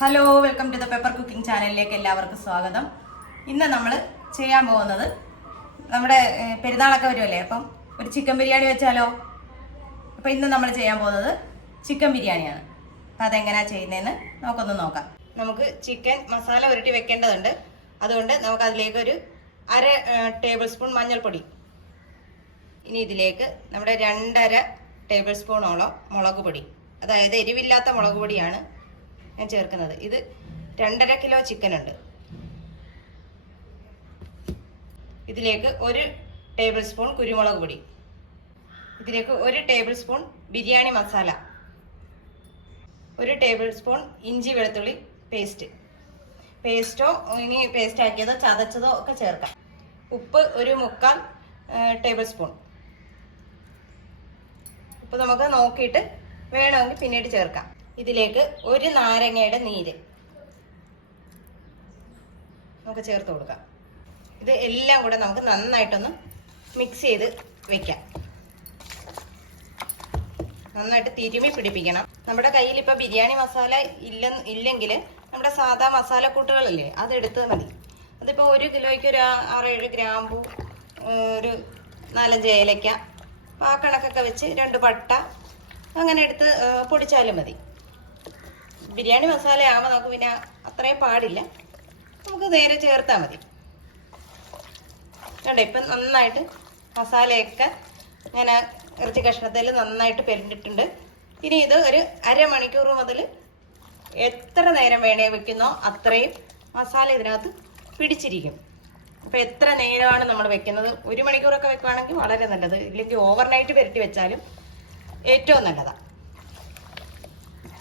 Hello welcome to the paper cooking ചാനലിലേക്ക് എല്ലാവർക്കും സ്വാഗതം. ഇന്ന് നമ്മൾ ചെയ്യാൻ പോകുന്നത് നമ്മുടെ പെരുന്നാളൊക്കെ വരുമല്ലേ? അപ്പം ഒരു ചിക്കൻ ബിരിയാണി വെച്ചാലോ? അപ്പം ഇന്ന് നമ്മൾ ചെയ്യാൻ പോകുന്നത് ചിക്കൻ ബിരിയാണിയാണ്. അപ്പം അതെങ്ങനെയാണ് ചെയ്യുന്നതെന്ന് നമുക്കൊന്ന് നോക്കാം. നമുക്ക് ചിക്കൻ മസാല ഉരുട്ടി വെക്കേണ്ടതുണ്ട്. അതുകൊണ്ട് നമുക്ക് അതിലേക്ക് ഒരു അര ടേബിൾ സ്പൂൺ മഞ്ഞൾപ്പൊടി. ഇനി ഇതിലേക്ക് നമ്മുടെ രണ്ടര ടേബിൾ സ്പൂണോളം മുളക് പൊടി. അതായത് എരിവില്ലാത്ത മുളക് പൊടിയാണ് ഞാൻ ചേർക്കുന്നത്. ഇത് രണ്ടര കിലോ ചിക്കൻ ഉണ്ട്. ഇതിലേക്ക് ഒരു ടേബിൾ സ്പൂൺ കുരുമുളക് പൊടി. ഇതിലേക്ക് ഒരു ടേബിൾ സ്പൂൺ ബിരിയാണി മസാല. ഒരു ടേബിൾ സ്പൂൺ ഇഞ്ചി വെളുത്തുള്ളി പേസ്റ്റ് പേസ്റ്റോ ഇനി പേസ്റ്റ് ആക്കിയതോ ചതച്ചതോ ഒക്കെ ചേർക്കാം. ഉപ്പ് ഒരു മുക്കാൽ ടേബിൾ സ്പൂൺ ഉപ്പ് നമുക്ക് നോക്കിയിട്ട് വേണമെങ്കിൽ പിന്നീട് ചേർക്കാം. ഇതിലേക്ക് ഒരു നാരങ്ങയുടെ നീര്. നമുക്ക് ചേർത്ത് കൊടുക്കാം. ഇത് എല്ലാം കൂടെ നമുക്ക് നന്നായിട്ടൊന്ന് മിക്സ് ചെയ്ത് വെക്കാം. നന്നായിട്ട് തിരുമി പിടിപ്പിക്കണം. നമ്മുടെ കയ്യിൽ ഇപ്പൊ ബിരിയാണി മസാല ഇല്ല ഇല്ലെങ്കിൽ നമ്മുടെ സാധാ മസാലക്കൂട്ടുകളല്ലേ അതെടുത്ത് മതി. അതിപ്പോൾ ഒരു കിലോയ്ക്ക് ഒരു ആറേഴ് ഗ്രാമ്പു ഒരു നാലഞ്ച് ഏലക്ക ആ കണക്കൊക്കെ വെച്ച് രണ്ട് പട്ട അങ്ങനെ എടുത്ത് പൊടിച്ചാലും മതി. ബിരിയാണി മസാല ആവുമ്പോൾ നമുക്ക് പിന്നെ അത്രയും പാടില്ല. നമുക്ക് നേരെ ചേർത്താൽ മതി. കണ്ടോ ഇപ്പം നന്നായിട്ട് മസാലയൊക്കെ ഞാൻ ഇറച്ചി കഷ്ണത്തിൽ നന്നായിട്ട് പെരിഞ്ഞിട്ടുണ്ട്. ഇനി ഇത് ഒരു അരമണിക്കൂർ മുതൽ എത്ര നേരം വേണേ വെക്കുന്നോ അത്രയും മസാല ഇതിനകത്ത് പിടിച്ചിരിക്കും. അപ്പോൾ എത്ര നേരമാണ് നമ്മൾ വെക്കുന്നത്? ഒരു മണിക്കൂറൊക്കെ വെക്കുകയാണെങ്കിൽ വളരെ നല്ലത്. ഇല്ലെങ്കിൽ ഓവർനൈറ്റ് പുരട്ടി വെച്ചാലും ഏറ്റവും നല്ലതാണ്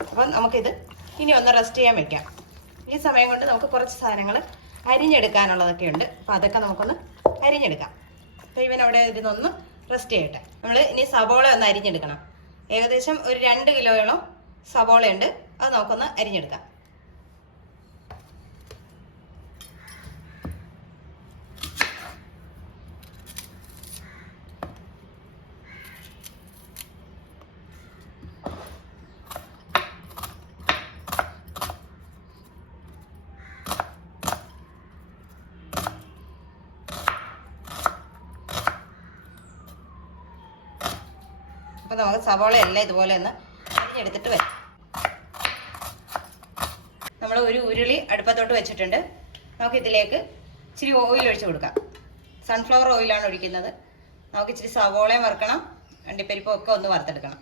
അപ്പം നമുക്കിത് ഇനി ഒന്ന് റെസ്റ്റ് ചെയ്യാൻ വെക്കാം. ഈ സമയം കൊണ്ട് നമുക്ക് കുറച്ച് സാധനങ്ങൾ അരിഞ്ഞെടുക്കാനുള്ളതൊക്കെ ഉണ്ട് അപ്പം അതൊക്കെ നമുക്കൊന്ന് അരിഞ്ഞെടുക്കാം. അപ്പോൾ ഇവൻ അവിടെ ഇരുന്നൊന്ന് റെസ്റ്റ് ചെയ്യട്ടെ. നമ്മൾ ഇനി സബോള ഒന്ന് അരിഞ്ഞെടുക്കണം. ഏകദേശം ഒരു രണ്ട് കിലോയോളം സബോളയുണ്ട് അത് നമുക്കൊന്ന് അരിഞ്ഞെടുക്കാം. അപ്പോൾ നമുക്ക് സവോള എല്ലാം ഇതുപോലെ ഒന്ന് അരിഞ്ഞെടുത്തിട്ട് വരാം നമ്മൾ ഒരു ഉരുളി അടുപ്പത്തോട്ട് വെച്ചിട്ടുണ്ട്. നമുക്ക് ഇതിലേക്ക് ഇച്ചിരി ഓയിൽ ഒഴിച്ച് കൊടുക്കാം. സൺഫ്ലവർ ഓയിലാണ് ഒഴിക്കുന്നത്. നമുക്ക് ഇച്ചിരി സവോളയും വറുക്കണം. അണ്ടിപ്പരിപ്പും ഒക്കെ ഒന്ന് വറുത്തെടുക്കണം.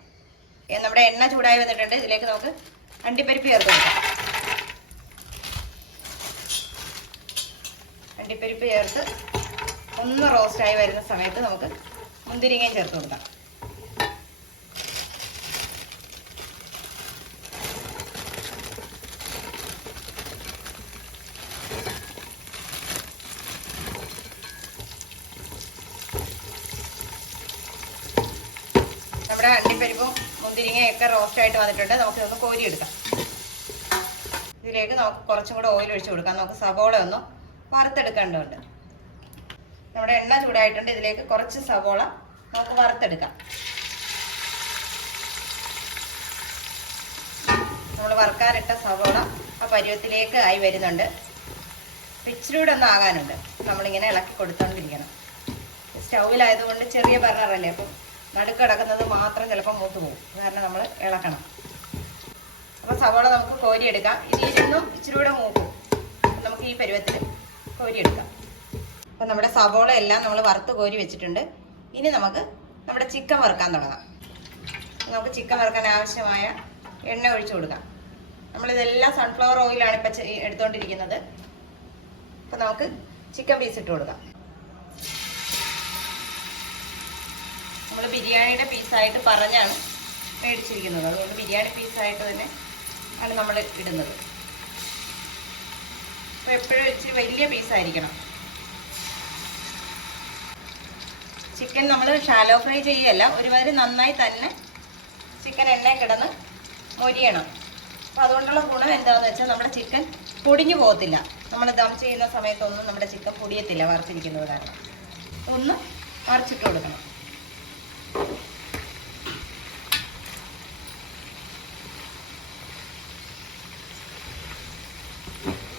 നമ്മുടെ എണ്ണ ചൂടായി വന്നിട്ടുണ്ട്. ഇതിലേക്ക് നമുക്ക് അണ്ടിപ്പരിപ്പ് ചേർത്ത് കൊടുക്കാം. അണ്ടിപ്പരിപ്പ് ചേർത്ത് ഒന്ന് റോസ്റ്റായി വരുന്ന സമയത്ത് നമുക്ക് മുന്തിരിങ്ങയും ചേർത്ത് കൊടുക്കാം. നമ്മുടെ അണ്ടിപ്പരിപ്പും മുന്തിരിങ്ങയൊക്കെ റോസ്റ്റ് ആയിട്ട് വന്നിട്ടുണ്ട്. നമുക്ക് ഇതൊന്ന് കോരിയെടുക്കാം. ഇതിലേക്ക് നമുക്ക് കുറച്ചും കൂടെ ഓയിൽ ഒഴിച്ചു കൊടുക്കാം. നമുക്ക് സവോള ഒന്ന് വറുത്തെടുക്കേണ്ടതുണ്ട്. നമ്മുടെ എണ്ണ ചൂടായിട്ടുണ്ട്. ഇതിലേക്ക് കുറച്ച് സവോള നമുക്ക് വറുത്തെടുക്കാം. നമ്മൾ വറുക്കാനിട്ട സവോള ആ പരുവത്തിലേക്ക് ആയി വരുന്നുണ്ട്. അപ്പൊ ഇച്ചിരി ഒന്ന് ആകാനുണ്ട്. നമ്മളിങ്ങനെ ഇളക്കി കൊടുത്തോണ്ടിരിക്കണം. സ്റ്റൗവിലായതുകൊണ്ട് ചെറിയ ബർണറല്ലേ അപ്പം നടുക്ക് കിടക്കുന്നത് മാത്രം ചിലപ്പോൾ മൂത്ത് പോകും. കാരണം നമ്മൾ ഇളക്കണം. അപ്പോൾ സവോള നമുക്ക് കോരിയെടുക്കാം. ഇതിൽ ഇച്ചിരി കൂടെ മൂക്കും. നമുക്ക് ഈ പരുവത്തിൽ കോരിയെടുക്കാം. അപ്പോൾ നമ്മുടെ സവോള എല്ലാം നമ്മൾ വറുത്ത് കോരി വെച്ചിട്ടുണ്ട്. ഇനി നമുക്ക് നമ്മുടെ ചിക്കൻ വറുക്കാൻ തുടങ്ങാം. നമുക്ക് ചിക്കൻ വറുക്കാൻ ആവശ്യമായ എണ്ണ ഒഴിച്ചു കൊടുക്കാം. നമ്മളിതെല്ലാം സൺഫ്ലവർ ഓയിലാണ് ഇപ്പം എടുത്തുകൊണ്ടിരിക്കുന്നത് അപ്പം നമുക്ക് ചിക്കൻ പീസ് ഇട്ട് കൊടുക്കാം. നമ്മൾ ബിരിയാണിയുടെ പീസായിട്ട് പറഞ്ഞാണ് മേടിച്ചിരിക്കുന്നത്. അതുകൊണ്ട് ബിരിയാണി പീസായിട്ട് തന്നെ ആണ് നമ്മൾ ഇടുന്നത്. അപ്പോൾ എപ്പോഴും ഇച്ചിരി വലിയ പീസായിരിക്കണം ചിക്കൻ നമ്മൾ ഷാലോ ഫ്രൈ ചെയ്യല്ല. ഒരുമാതിരി നന്നായി തന്നെ ചിക്കൻ എണ്ണ കിടന്ന് മൊരിയണം. അപ്പം അതുകൊണ്ടുള്ള ഗുണം എന്താണെന്ന് വെച്ചാൽ നമ്മുടെ ചിക്കൻ പൊടിഞ്ഞു പോകത്തില്ല. നമ്മൾ ദം ചെയ്യുന്ന സമയത്തൊന്നും നമ്മുടെ ചിക്കൻ പൊടിയത്തില്ല വറുത്തിരിക്കുന്നത് കാരണം. ഒന്ന് മറിച്ചിട്ട് കൊടുക്കണം.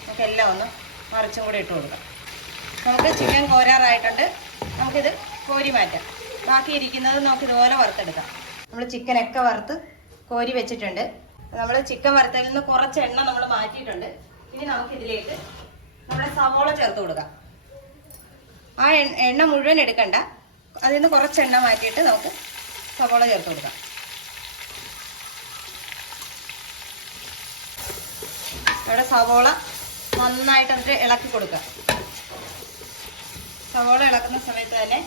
നമുക്കെല്ലാം ഒന്ന് മറിച്ചും കൂടി ഇട്ട് കൊടുക്കാം. നമുക്ക് ചിക്കൻ കോരാറായിട്ടുണ്ട്. നമുക്കിത് കോരി മാറ്റാം. ബാക്കി ഇരിക്കുന്നത് നമുക്ക് ഇതുപോലെ വറുത്തെടുക്കാം. നമ്മൾ ചിക്കനൊക്കെ വറുത്ത് കോരി വെച്ചിട്ടുണ്ട്. നമ്മൾ ചിക്കൻ വറുത്തതിൽ നിന്ന് കുറച്ച് എണ്ണ നമ്മൾ മാറ്റിയിട്ടുണ്ട്. ഇനി നമുക്ക് ഇതിലേക്ക് നമ്മുടെ സവോള ചേർത്ത് കൊടുക്കാം. ആ എണ്ണ മുഴുവൻ എടുക്കണ്ട. അതിൽ നിന്ന് കുറച്ച് എണ്ണ മാറ്റിയിട്ട് നമുക്ക് സവോള ചേർത്ത് കൊടുക്കാം. ഇവിടെ സവോള നന്നായിട്ട് എന്നിട്ട് ഇളക്കി കൊടുക്കുക. സവോള ഇളക്കുന്ന സമയത്ത് തന്നെ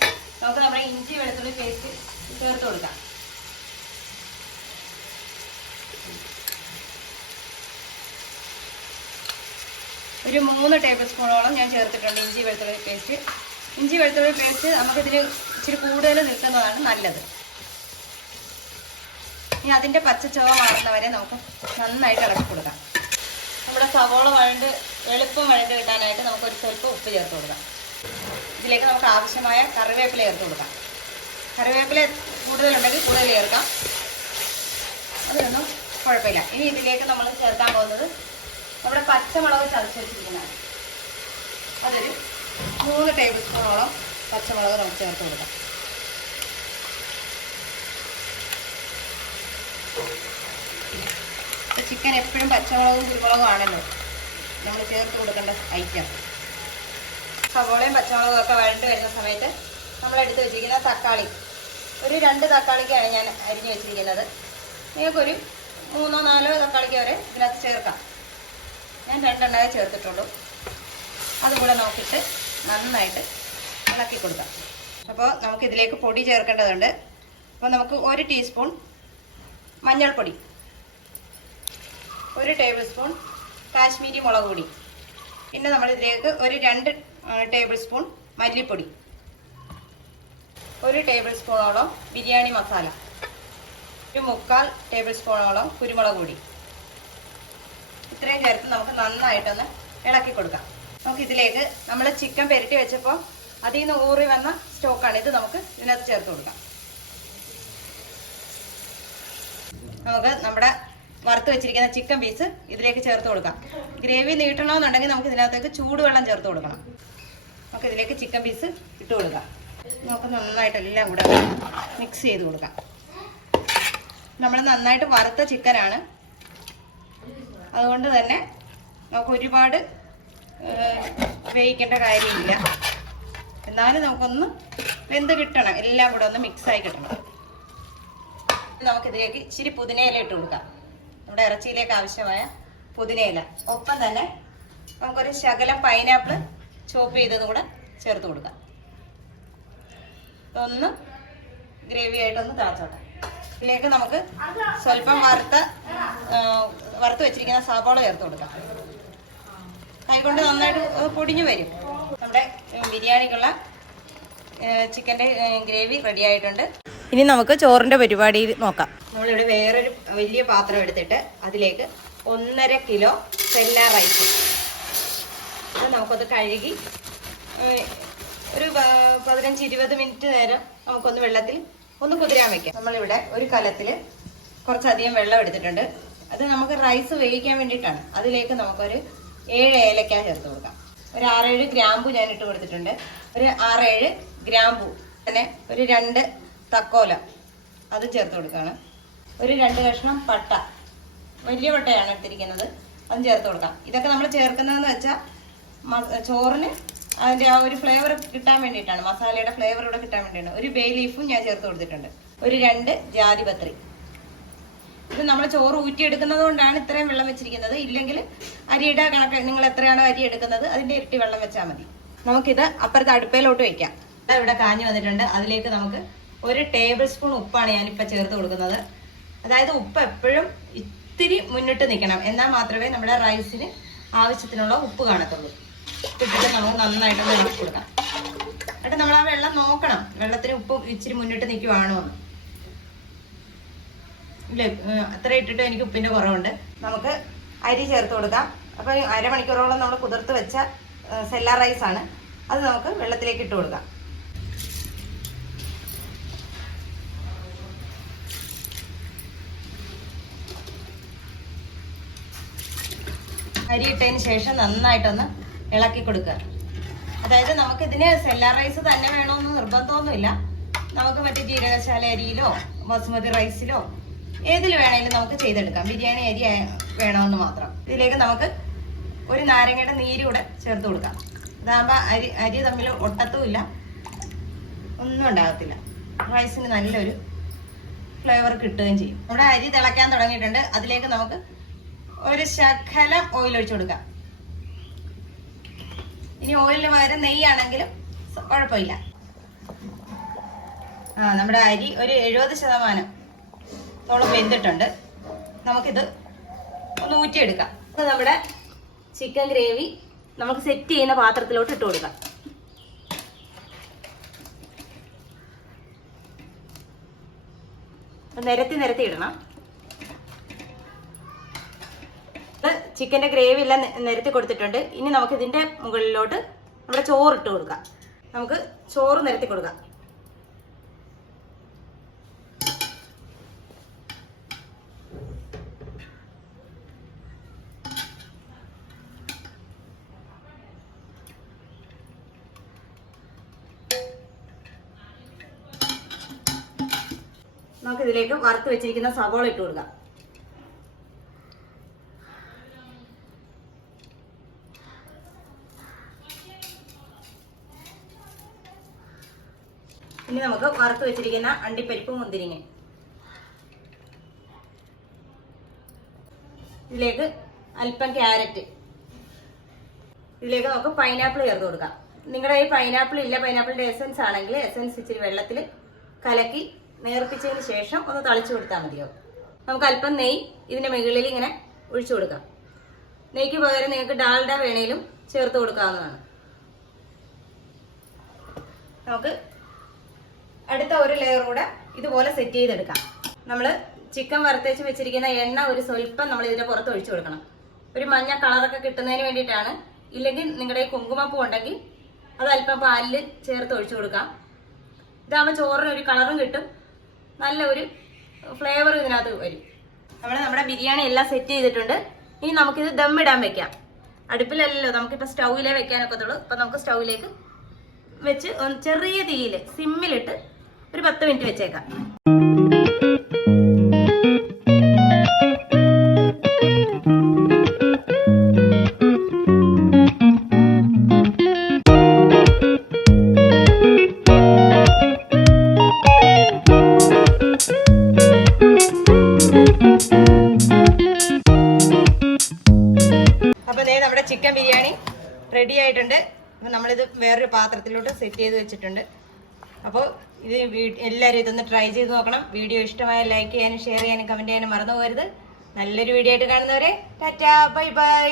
നമുക്ക് നമ്മുടെ ഇഞ്ചി വെളുത്തുള്ളി പേസ്റ്റ് ചേർത്ത് കൊടുക്കാം. ഒരു മൂന്ന് ടേബിൾ സ്പൂണോളം ഞാൻ ചേർത്തിട്ടുണ്ട് ഇഞ്ചി വെളുത്തുള്ളി പേസ്റ്റ്. ഇഞ്ചി വെളുത്തുള്ളി പേസ്റ്റ് നമുക്കിതിന് ഇച്ചിരി കൂടുതൽ നിൽക്കുന്നതാണ് നല്ലത്. ഇനി അതിന്റെ പച്ച ചുവ മാറുന്നവരെ നമുക്ക് നന്നായിട്ട് ഇളക്കി കൊടുക്കാം. നമ്മുടെ സവോള വഴണ്ട് എളുപ്പം വഴണ്ട് കിട്ടാനായിട്ട് നമുക്ക് ഒരു സ്വല്പം ഉപ്പ് ചേർത്ത് കൊടുക്കാം. ഇതിലേക്ക് നമുക്ക് ആവശ്യമായ കറിവേപ്പില ചേർത്ത് കൊടുക്കാം. കറിവേപ്പില കൂടുതലുണ്ടെങ്കിൽ കൂടുതൽ ചേർക്കാം. അതൊന്നും കുഴപ്പമില്ല. ഇനി ഇതിലേക്ക് നമ്മൾ ചേർക്കാൻ പോകുന്നത് നമ്മുടെ പച്ചമുളക് ചതച്ച് വെച്ചിരിക്കുന്നതാണ്. അതൊരു മൂന്ന് ടേബിൾ സ്പൂണോളം പച്ചമുളക് നമുക്ക് ചേർത്ത് കൊടുക്കാം. ചിക്കൻ എപ്പോഴും പച്ചമുളകും കുരുമുളകും ആണല്ലോ. നമ്മൾ ചേർത്ത് കൊടുക്കേണ്ട ഐറ്റം സവോളയും പച്ചമുളകും ഒക്കെ വഴണ്ട് വരുന്ന സമയത്ത് നമ്മൾ എടുത്ത് വെച്ചിരിക്കുന്ന തക്കാളി. ഒരു രണ്ട് തക്കാളിക്കാണ് ഞാൻ അരിഞ്ഞു വെച്ചിരിക്കുന്നത്. നിങ്ങൾക്കൊരു മൂന്നോ നാലോ തക്കാളിക്ക് വരെ ഇതിനകത്ത് ചേർക്കാം. ഞാൻ രണ്ടെണ്ണമേ ചേർത്തിട്ടുള്ളൂ. അതുകൂടെ നോക്കിയിട്ട് നന്നായിട്ട് ഇളക്കി കൊടുക്കാം. അപ്പോൾ നമുക്ക് ഇതിലേക്ക് പൊടി ചേർക്കേണ്ടതുണ്ട്. അപ്പോൾ നമുക്ക് ഒരു ടീസ്പൂൺ മഞ്ഞൾപ്പൊടി ഒരു ടേബിൾ സ്പൂൺ കാശ്മീരി മുളക് പൊടി പിന്നെ നമ്മൾ ഇതിലേക്ക് ഒരു രണ്ട് ടേബിൾ സ്പൂൺ മല്ലിപ്പൊടി ഒരു ടേബിൾ സ്പൂണോളം ബിരിയാണി മസാല ഒരു മുക്കാൽ ടേബിൾ സ്പൂണോളം കുരുമുളക് പൊടി. ഇത്രയും ചേർത്ത് നമുക്ക് നന്നായിട്ടൊന്ന് ഇളക്കി കൊടുക്കാം. നമുക്ക് ഇതിലേക്ക് നമ്മൾ ചിക്കൻ പെരട്ടി വെച്ചപ്പോൾ അതിൽ നിന്ന് ഊറി വന്ന സ്റ്റോക്കാണ്. ഇത് നമുക്ക് ഇതിനകത്ത് ചേർത്ത് കൊടുക്കാം. നമുക്ക് നമ്മുടെ വറുത്ത് വെച്ചിരിക്കുന്ന ചിക്കൻ പീസ് ഇതിലേക്ക് ചേർത്ത് കൊടുക്കാം. ഗ്രേവി നീട്ടണമെന്നുണ്ടെങ്കിൽ നമുക്ക് ഇതിനകത്തേക്ക് ചൂടുവെള്ളം ചേർത്ത് കൊടുക്കണം. നമുക്ക് ഇതിലേക്ക് ചിക്കൻ പീസ് ഇട്ട് കൊടുക്കാം. നമുക്ക് നന്നായിട്ട് എല്ലാം കൂടെ മിക്സ് ചെയ്ത് കൊടുക്കാം. നമ്മൾ നന്നായിട്ട് വറുത്ത ചിക്കനാണ്. അതുകൊണ്ട് തന്നെ നമുക്ക് ഒരുപാട് വേവിക്കേണ്ട കാര്യമില്ല. എന്നാലും നമുക്കൊന്ന് വെന്ത് കിട്ടണം. എല്ലാം കൂടെ ഒന്ന് മിക്സായി കിട്ടണം. നമുക്കിതിലേക്ക് ഇച്ചിരി പുതിനയില ഇട്ട് കൊടുക്കാം. നമ്മുടെ ഇറച്ചിയിലേക്ക് ആവശ്യമായ പുതിനയില. ഒപ്പം തന്നെ നമുക്കൊരു ശകലം പൈനാപ്പിൾ ചോപ്പ് ചെയ്തത് കൂടെ ചേർത്ത് കൊടുക്കാം. ഒന്ന് ഗ്രേവി ആയിട്ടൊന്ന് തിളച്ചോട്ടെ. ഇതിലേക്ക് നമുക്ക് സ്വല്പം വറുത്ത വറുത്ത് വെച്ചിരിക്കുന്ന സവാള ചേർത്ത് കൊടുക്കാം. കൈകൊണ്ട് നന്നായിട്ട് പൊടിഞ്ഞു വരും. നമ്മുടെ ബിരിയാണിക്കുള്ള ചിക്കന്റെ ഗ്രേവി റെഡി ആയിട്ടുണ്ട്. ഇനി നമുക്ക് ചോറിന്റെ പരിപാടി നോക്കാം. നമ്മളിവിടെ വേറൊരു വലിയ പാത്രം എടുത്തിട്ട് അതിലേക്ക് ഒന്നര കിലോ സെല്ല റൈസ്. അത് നമുക്കത് കഴുകി ഒരു പതിനഞ്ച് ഇരുപത് മിനിറ്റ് നേരം നമുക്കൊന്ന് വെള്ളത്തിൽ ഒന്ന് കുതിരാൻ വെക്കാം. നമ്മളിവിടെ ഒരു കലത്തിൽ കുറച്ചധികം വെള്ളം എടുത്തിട്ടുണ്ട്. അത് നമുക്ക് റൈസ് വേവിക്കാൻ വേണ്ടിയിട്ടാണ്. അതിലേക്ക് നമുക്കൊരു ഏഴ് ഏലക്ക ചേർത്ത് കൊടുക്കാം. ഒരു ആറേഴ് ഗ്രാമ്പു ഞാൻ ഇട്ട് കൊടുത്തിട്ടുണ്ട്. ഒരു ആറേഴ് ഗ്രാമ്പു തന്നെ ഒരു രണ്ട് തക്കോല അത് ചേർത്ത് കൊടുക്കുകയാണ്. ഒരു രണ്ട് കഷ്ണം പട്ട വലിയ പട്ടയാണ് എടുത്തിരിക്കുന്നത് അതും ചേർത്ത് കൊടുക്കാം. ഇതൊക്കെ നമ്മൾ ചേർക്കുന്നതെന്ന് വെച്ചാൽ ചോറിന് അതിന്റെ ആ ഒരു ഫ്ലേവർ കിട്ടാൻ വേണ്ടിയിട്ടാണ് മസാലയുടെ ഫ്ലേവർ ഇവിടെ കിട്ടാൻ വേണ്ടിയിട്ടാണ്. ഒരു ബേ ലീഫും ഞാൻ ചേർത്ത് കൊടുത്തിട്ടുണ്ട്. ഒരു രണ്ട് ജാതിപത്രി ഇത് നമ്മൾ ചോറ് ഊറ്റിയെടുക്കുന്നത് കൊണ്ടാണ് ഇത്രയും വെള്ളം വെച്ചിരിക്കുന്നത്. ഇല്ലെങ്കിൽ അരിയുടെ കണക്ക് നിങ്ങൾ എത്രയാണോ അരി എടുക്കുന്നത് അതിന്റെ ഇരട്ടി വെള്ളം വെച്ചാൽ മതി. നമുക്കിത് അപ്പുറത്തെ അടുപ്പയിലോട്ട് വെക്കാം. ഇവിടെ കാഞ്ഞു വന്നിട്ടുണ്ട്. അതിലേക്ക് നമുക്ക് ഒരു ടേബിൾ സ്പൂൺ ഉപ്പാണ് ഞാനിപ്പോൾ ചേർത്ത് കൊടുക്കുന്നത്. അതായത് ഉപ്പ് എപ്പോഴും ഇത്തിരി മുന്നിട്ട് നിൽക്കണം. എന്നാൽ മാത്രമേ നമ്മുടെ റൈസിന് ആവശ്യത്തിനുള്ള ഉപ്പ് കാണത്തുള്ളൂ. ഇട്ടിട്ട് നമുക്ക് നന്നായിട്ട് ഇളക്കി കൊടുക്കാം. എന്നിട്ട് നമ്മൾ ആ വെള്ളം നോക്കണം. വെള്ളത്തിന് ഉപ്പ് ഇച്ചിരി മുന്നിട്ട് നിൽക്കുവാണോ എന്ന്. അത്ര ഇട്ടിട്ട് എനിക്ക് ഉപ്പിന്റെ കുറവുണ്ട്. നമുക്ക് അരി ചേർത്ത് കൊടുക്കാം. അപ്പോൾ അരമണിക്കൂറോളം നമ്മൾ കുതിർത്ത് വെച്ച സെല്ല റൈസ് ആണ്. അത് നമുക്ക് വെള്ളത്തിലേക്ക് ഇട്ട് കൊടുക്കാം. അരി ഇട്ടതിന് ശേഷം നന്നായിട്ടൊന്ന് ഇളക്കി കൊടുക്കുക. അതായത് നമുക്ക് ഇതിന് സെല്ല റൈസ് തന്നെ വേണമെന്ന് നിർബന്ധമൊന്നുമില്ല. നമുക്ക് മറ്റേ ജീരകശാല അരിയിലോ ബസുമതി റൈസിലോ ഏതിൽ വേണമെങ്കിലും നമുക്ക് ചെയ്തെടുക്കാം. ബിരിയാണി അരി വേണമെന്ന് മാത്രം. ഇതിലേക്ക് നമുക്ക് ഒരു നാരങ്ങയുടെ നീര് കൂടെ ചേർത്ത് കൊടുക്കാം. ഇതാകുമ്പോൾ അരി അരി തമ്മിൽ ഒട്ടത്തുമില്ല ഒന്നും ഉണ്ടാകത്തില്ല. റൈസിന് നല്ലൊരു ഫ്ലേവർ കിട്ടുകയും ചെയ്യും. നമ്മുടെ അരി തിളയ്ക്കാൻ തുടങ്ങിയിട്ടുണ്ട്. അതിലേക്ക് നമുക്ക് ഒരു ശകലം ഓയിൽ ഒഴിച്ചു കൊടുക്കാം. ഇനി ഓയിലിന് പകരം നെയ്യാണെങ്കിലും കുഴപ്പമില്ല. ആ നമ്മുടെ അരി ഒരു എഴുപത് ശതമാനം തോളം വെന്തിട്ടുണ്ട്. നമുക്കിത് ഒന്ന് ഊറ്റിയെടുക്കാം. അപ്പൊ നമ്മുടെ ചിക്കൻ ഗ്രേവി നമുക്ക് സെറ്റ് ചെയ്യുന്ന പാത്രത്തിലോട്ട് ഇട്ട് കൊടുക്കാം. നിരത്തി നിരത്തി ഇടണം. ചിക്കന്റെ ഗ്രേവി എല്ലാം നിരത്തി കൊടുത്തിട്ടുണ്ട്. ഇനി നമുക്ക് ഇതിന്റെ മുകളിലോട്ട് നമ്മുടെ ചോറ് ഇട്ട് കൊടുക്കാം. നമുക്ക് ചോറ് നിരത്തി കൊടുക്കാം. നമുക്ക് ഇതിലേക്ക് വറുത്ത് വെച്ചിരിക്കുന്ന സവോള ഇട്ട് കൊടുക്കാം. ഇനി നമുക്ക് വറുത്ത് വെച്ചിരിക്കുന്ന അണ്ടിപ്പരിപ്പ് മുന്തിരിങ്ങ. ഇതിലേക്ക് അല്പം ക്യാരറ്റ്. ഇതിലേക്ക് നമുക്ക് പൈനാപ്പിൾ ചേർത്ത് കൊടുക്കാം. നിങ്ങളുടെ ഈ പൈനാപ്പിൾ ഇല്ല പൈനാപ്പിളിന്റെ എസൻസ് ആണെങ്കിൽ എസൻസ് ഇച്ചിരി വെള്ളത്തിൽ കലക്കി നേർപ്പിച്ചതിന് ശേഷം ഒന്ന് തളിച്ചു കൊടുത്താൽ മതിയാവും നമുക്ക് അല്പം നെയ് ഇതിന്റെ മുകളിൽ ഇങ്ങനെ ഒഴിച്ചു കൊടുക്കാം. നെയ്ക്ക് പകരം നിങ്ങൾക്ക് ഡാൽഡ വേണേലും ചേർത്ത് കൊടുക്കാവുന്നതാണ്. നമുക്ക് അടുത്ത ഒരു ലെയർ കൂടെ ഇതുപോലെ സെറ്റ് ചെയ്തെടുക്കാം. നമ്മൾ ചിക്കൻ വറുത്തേച്ച് വെച്ചിരിക്കുന്ന എണ്ണ ഒരു സ്വല്പം നമ്മൾ ഇതിന്റെ പുറത്ത് ഒഴിച്ചു കൊടുക്കണം. ഒരു മഞ്ഞ കളറൊക്കെ കിട്ടുന്നതിന് വേണ്ടിയിട്ടാണ്. ഇല്ലെങ്കിൽ നിങ്ങളുടെ കുങ്കുമപ്പൂ ഉണ്ടെങ്കിൽ അത് അല്പം പാലിൽ ചേർത്ത് ഒഴിച്ചു കൊടുക്കാം. ഇതാകുമ്പോൾ ചോറിന് ഒരു കളറും കിട്ടും. നല്ല ഒരു ഫ്ലേവർ ഇതിനകത്ത് വരും. നമ്മൾ നമ്മുടെ ബിരിയാണി എല്ലാം സെറ്റ് ചെയ്തിട്ടുണ്ട്. ഇനി നമുക്കിത് ഇടാൻ വെക്കാം. അടുപ്പിലല്ലല്ലോ നമുക്കിപ്പോൾ സ്റ്റൗവിലേ വെക്കാനൊക്കത്തുള്ളൂ. ഇപ്പം നമുക്ക് സ്റ്റൗവിലേക്ക് വെച്ച് ചെറിയ തീയിൽ സിമ്മിലിട്ട് ഒരു പത്ത് മിനിറ്റ് വെച്ചേക്കാം. റെഡി ആയിട്ടുണ്ട് അപ്പോൾ നമ്മളിത് വേറൊരു പാത്രത്തിലോട്ട് സെറ്റ് ചെയ്ത് വെച്ചിട്ടുണ്ട്. അപ്പോൾ ഇത് എല്ലാവരും ഇതൊന്ന് ട്രൈ ചെയ്ത് നോക്കണം. വീഡിയോ ഇഷ്ടമായ ലൈക്ക് ചെയ്യാനും ഷെയർ ചെയ്യാനും കമന്റ് ചെയ്യാനും മറന്നു പോകരുത്. നല്ലൊരു വീഡിയോ ആയിട്ട് കാണുന്നവരെ ടാറ്റാ ബൈ ബൈ.